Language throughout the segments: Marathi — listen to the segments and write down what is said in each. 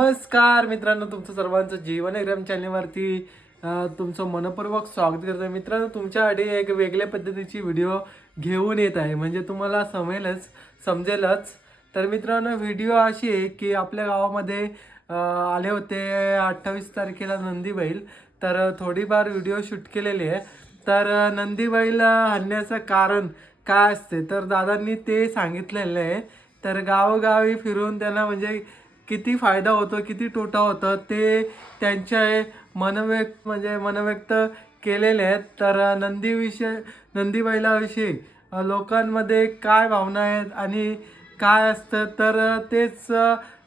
नमस्कार मित्रांनो तुमचं सर्वांचं जीवन एक्राम चॅनलवरती तुमचं मनपूर्वक स्वागत करतो मित्रांनो तुमच्यासाठी एक वेगळ्या पद्धतीची व्हिडिओ घेऊन येत आहे. म्हणजे तुम्हाला समजेलच समजेलच. तर मित्रांनो व्हिडिओ अशी आहे की आपल्या गावामध्ये आले होते अठ्ठावीस तारखेला नंदी बैल तर थोडीफार व्हिडिओ शूट केलेली आहे. तर नंदीबाईला नंदी बैल कारण काय असते? तर दादांनी ते सांगितलेलं आहे. तर गावोगावी फिरून त्यांना म्हणजे किती फायदा होतो किती तोटा होतो ते त्यांच्या मनव्यक्त म्हणजे मनव्यक्त केलेले आहेत. तर नंदीविषय नंदीबैलाविषयी लोकांमध्ये काय भावना आहेत आणि काय असतं तर तेच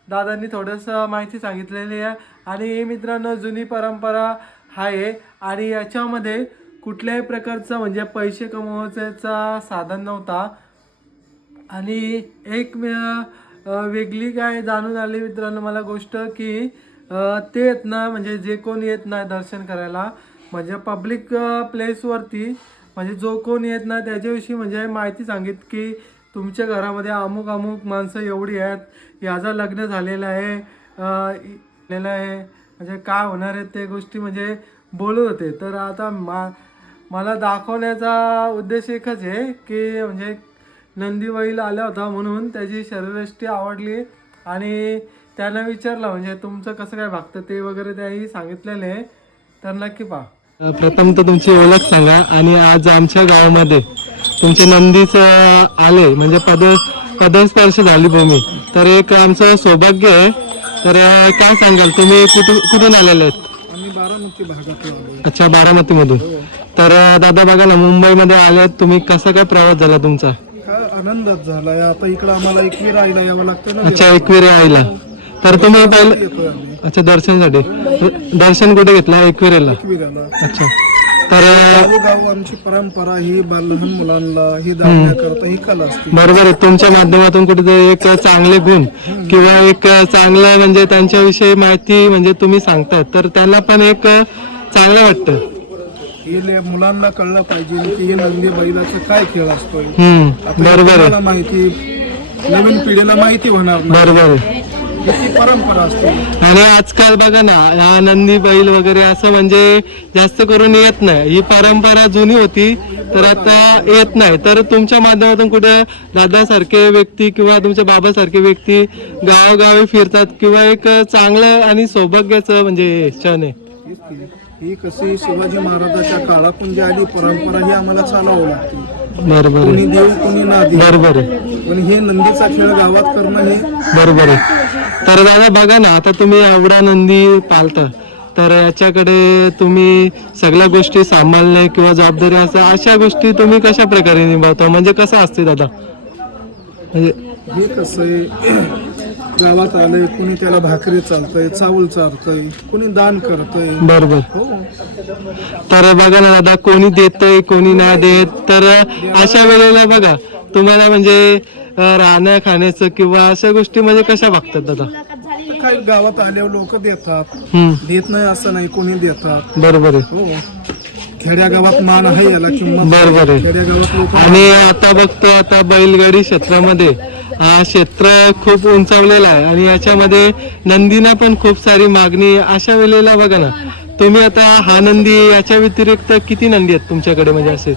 दादांनी थोडंसं माहिती सांगितलेली आहे. आणि हे मित्रांनो जुनी परंपरा आहे आणि याच्यामध्ये कुठल्याही प्रकारचं म्हणजे पैसे कमवायचा साधन नव्हता. आणि एक वेगळी काय जाणून आली मित्रांनो मला गोष्ट की ते येत ना म्हणजे जे कोण येत नाही दर्शन करायला म्हणजे पब्लिक प्लेसवरती म्हणजे जो कोण येत नाही त्याच्याविषयी म्हणजे माहिती सांगित की तुमच्या घरामध्ये अमुक अमुक माणसं एवढी आहेत याचं लग्न झालेलं आहे झालेलं आहे म्हणजे काय होणार आहे ते गोष्टी म्हणजे बोलत होते. तर आता मा मला दाखवण्याचा उद्देश एकच आहे की म्हणजे नंदी बैल आला होता म्हणून त्याची शरीरयष्टी आवडली आणि त्यांना विचारलं म्हणजे तुमचं कसं काय भागतं? ते वगैरे त्याही सांगितलेलं आहे. तर नक्की पहा. प्रथम तर तुमची ओळख सांगा आणि आज आमच्या गावामध्ये तुमचे नंदीच आले म्हणजे पद पदस्पर्श झाली भूमी. तर एक आमचं सौभाग्य आहे. तर काय सांगाल? तुम्ही कुठून कुठून आलेले आहेत? आम्ही बारामती भागातून आलो अच्छा बारामतीमधून. तर दादा बघा ना मुंबईमध्ये आल्यात तुम्ही कसा काय प्रवास झाला तुमचा? आनंदात झालाय. आता इकडं आम्हाला एकवीर आईला यावं लागतं ना. अच्छा एकविरे आईला तर तुम्ही पहिलं येतोय आम्ही. अच्छा दर्शनसाठी. दर्शन कुठे घेतला? एकविरेला एकविराला अच्छा. तर आमची परंपरा ही लहान मुलांना ही दाखवण्याकरता ही कला असते. बरोबर आहे. तुमच्या माध्यमातून कुठेतरी एक चांगले गुण किंवा एक चांगलं म्हणजे त्यांच्याविषयी माहिती म्हणजे तुम्ही सांगताय. तर त्यांना पण एक चांगलं वाटतं. हे मुलांना कळलं पाहिजे की हे नंदी बैलाचा काय खेळ आता बरोबर माहिती नवीन पिढीला माहिती होणार बरोबर ही परंपरा असते. आणि आजकाल बघा ना हा नंदी बैल वगैरे असं म्हणजे जास्त करून येत नाही. ही परंपरा जुनी होती तर आता येत नाही. तर तुमच्या माध्यमातून कुठे दादासारखे व्यक्ती किंवा तुमच्या बाबासारखे व्यक्ती गावोगावी फिरतात किंवा एक चांगलं आणि सौभाग्याचं म्हणजे क्षण आहे. ही कशी शिवाजी महाराजाच्या काळातून जी आली परंपरा ही आम्हाला चालवावं लागते. बरोबर आहे. कोणी देव कोणी बरोबर आहे. पण हे नंदीचा खेळ गावात करणं हे बरोबर आहे. तर दादा बघा ना आता तुम्ही एवढा नंदी पालता. तर याच्याकडे तुम्ही सगळ्या गोष्टी सांभाळणे किंवा जबाबदारी असं अशा गोष्टी तुम्ही कशा प्रकारे निभावता? म्हणजे कसं असते दादा? म्हणजे हे कसं आहे गावात आलंय कोणी त्याला भाकरी चालतंय चावल चालतंय कोणी दान करतंय. बरोबर. हो. तर बघा ना दादा कोणी देतय कोणी नाही देत तर अशा वेळेला बघा तुम्हाला म्हणजे राहण्या खाण्याचं किंवा अशा गोष्टी म्हणजे कशा वागतात दादा? काही गावात आल्यावर लोक देतात. हम्म. देत नाही असं नाही कोणी देतात. बरोबर आहे. हो. खेड्या गावात मान आहे याला किंमत. बरोबर आहे. खेड्या गावात लोक आणि आता बघतो आता बैलगाडी क्षेत्रामध्ये हा क्षेत्र खूप उंचावलेला आहे आणि याच्यामध्ये नंदीना पण खूप सारी मागणी अशा वेळेला बघा ना तुम्ही आता हा नंदी याच्या व्यतिरिक्त किती नंदी आहेत तुमच्याकडे? म्हणजे असे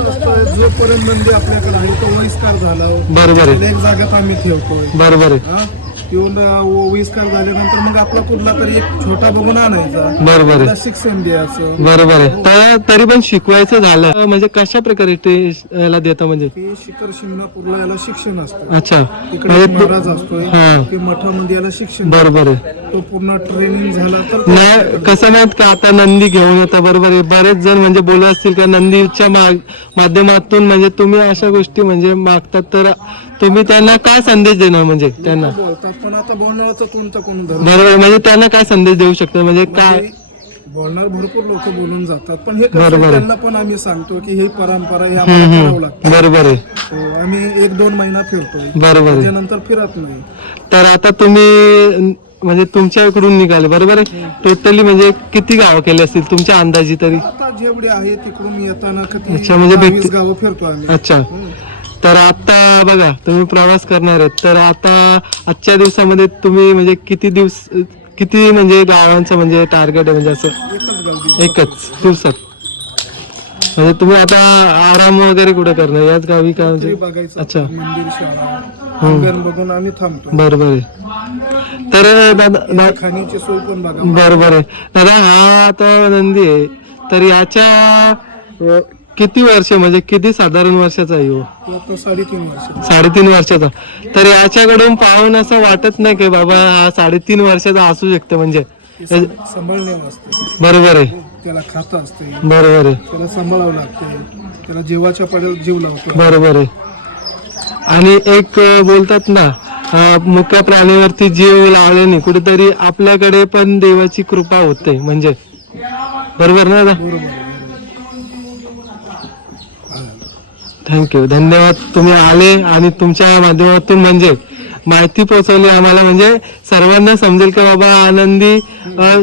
जोपर्यंत नंदी आपल्याकडे आहे तो वहिष्कार झाला बरोबर आहे. एक जागेत आम्ही ठेवतोय. बरोबर आहे. हा? येऊन वहिष्कार झाल्यानंतर मग आपला कुठला तरी एक छोटा बघून आणायचा. बरोबर आहे. त्याला शिक्षण द्यायचं. बरोबर आहे. तर तरी पण शिकवायचं झालं. म्हणजे कशा प्रकारे ते याला देतं म्हणजे? ते शिखर शिंगणापूरला याला शिक्षण असतं. अच्छा. तिकडे म्हणजे एक महाराज असतोय. हा. ते मठामध्ये याला शिक्षण बरोबर आहे. तो पूर्ण ट्रेनिंग झाला तर नाही कसं माहीत का आता नंदी घेऊन येतात बरोबर आहे. बरेच जण म्हणजे बोलत असतील का नंदीच्या माग- माध्यमातून म्हणजे तुम्ही अशा गोष्टी म्हणजे मागतात तर तुम्ही त्यांना काय संदेश देणार म्हणजे त्यांना? बोलतात पण आता बोलण्याचं कोणतं कोण धर्म बरोबर. म्हणजे त्यांना काय संदेश देऊ शकतो? म्हणजे काय? बोलणार भरपूर लोक बोलून जातात पण हे कसं बरोबर आहे. त्यांना पण आम्ही सांगतो की ही परंपरा ही आम्हाला करावं लागतं. बरोबर आहे. हो, आम्ही एक दोन महिना फिरतोय. बरोबर आहे. त्याच्यानंतर फिरत नाही. तर आता तुम्ही म्हणजे तुमच्याकडून निघाले. बरोबर आहे? टोटली म्हणजे किती गावं केले असतील तुमच्या अंदाजी तरी? आता जेवढे आहे तिकडून येताना अच्छा, म्हणजे गावं फिरतो आम्ही. अच्छा. तर आता बघा तुम्ही प्रवास करणार आहेत. तर आता आजच्या दिवसामध्ये तुम्ही म्हणजे किती दिवस किती म्हणजे गावांचं म्हणजे टार्गेट आहे? म्हणजे असं एकच गावी एकच दिवसात. म्हणजे तुम्ही आता आराम वगैरे कुठे करणार? याच गावी का तरी म्हणजे? बघायचं. अच्छा. मंदिर अंगण बघून आम्ही थांबतो बरोबर आहे. तर दादा दा- खाण्याची सोय पण बघा. बरोबर आहे. दादा हा आता नंदी आहे. तर याच्या अ, किती वर्ष म्हणजे किती साधारण वर्षाचा आहे हो? तो आता साडेतीन वर्ष. साडेतीन वर्षाचा. तर याच्याकडून पाहून असं वाटत नाही की बाबा हा साडेतीन वर्षाचा असू शकतं म्हणजे. ते सं- सांभाळण्यावर असते. बरोबर आहे. त्याला खातं असते. बरोबर आहे. त्याला सांभाळावं लागते. त्याला जीवाच्या पड्यात जीव लावतो. बरोबर आहे. आणि एक बोलतात ना मुक्या प्राणीवरती जीव लावल्याने कुठेतरी आपल्याकडे पण देवाची कृपा होते म्हणजे. बरोबर ना दादा? थँक्यू धन्यवाद. तुम्ही आले आणि तुमच्या माध्यमातून म्हणजे माहिती पोहोचवली आम्हाला म्हणजे सर्वांना समजेल की बाबा आनंदी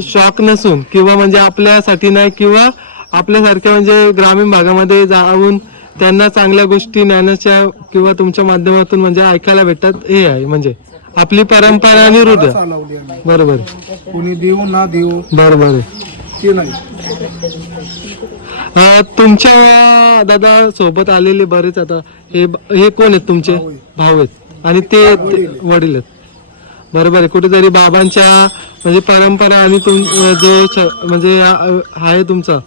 शॉक नसून किंवा म्हणजे आपल्यासाठी नाही किंवा आपल्यासारख्या म्हणजे ग्रामीण भागामध्ये जाऊन त्यांना चांगल्या गोष्टी ज्ञानाच्या किंवा तुमच्या माध्यमातून म्हणजे ऐकायला भेटतात हे आहे म्हणजे. आपली परंपरा आणि हृदय. चालवली आम्ही. बरोबर. कोणी देऊ ना देऊ बरोबर आहे. ते नाही. अं, तुमच्या दादा सोबत आलेले बरेच आता. हे हे कोण आहेत तुमचे? भाऊ आहेत. भाऊ आहेत. आणि ते ते वडील आहेत. बरोबर आहे. कुठेतरी बाबांच्या म्हणजे परंपरा आणि तुम जो छ- म्हणजे अं, आहे तुमचा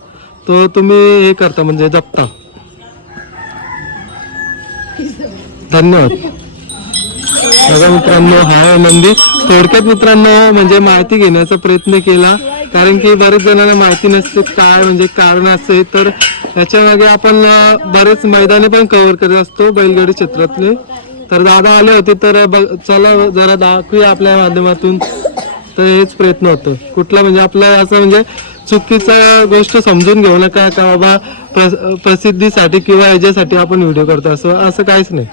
तो तुम्ही हे करता म्हणजे जपता. धन्यवाद. बघा मित्रांनो हा आहे थोडक्यात मित्रांनो म्हणजे माहिती घेण्याचा प्रयत्न केला. कारण की बरेच जणांना माहिती नसते काय म्हणजे कारण असते तर याच्या मागे आपण बरेच मैदाने पण कव्हर करत असतो बैलगाडी क्षेत्रातले. तर दादा आले होते तर चला जरा दाखवूया आपल्या माध्यमातून. तर हेच प्रयत्न होतो. कुठला म्हणजे आपल्या असं म्हणजे चुकीचा गोष्ट समजून घेऊ नका का बाबा प्र- प्रसिद्धीसाठी किंवा याच्यासाठी आपण व्हिडिओ करतो. असं असं काहीच नाही.